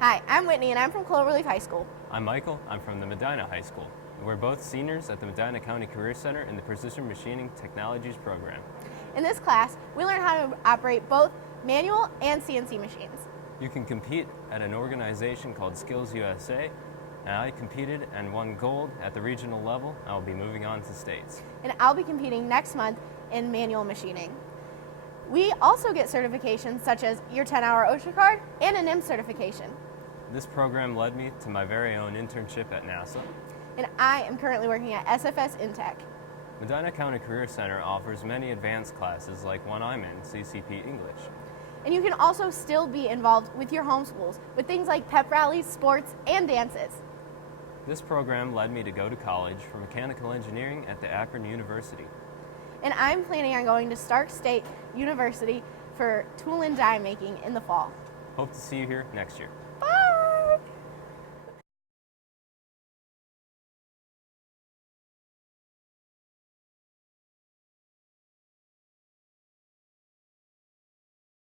Hi, I'm Whitney and I'm from Cloverleaf High School. I'm Michael. I'm from the Medina High School. We're both seniors at the Medina County Career Center in the Precision Machining Technologies program. In this class, we learn how to operate both manual and CNC machines. You can compete at an organization called Skills USA, and I competed and won gold at the regional level. I'll be moving on to states. And I'll be competing next month in manual machining. We also get certifications such as your 10-hour OSHA card and an NIM certification. This program led me to my very own internship at NASA. And I am currently working at SFS InTech. Medina County Career Center offers many advanced classes like one I'm in, CCP English. And you can also still be involved with your home schools with things like pep rallies, sports, and dances. This program led me to go to college for mechanical engineering at the Akron University. And I'm planning on going to Stark State University for tool and die making in the fall. Hope to see you here next year. Bye!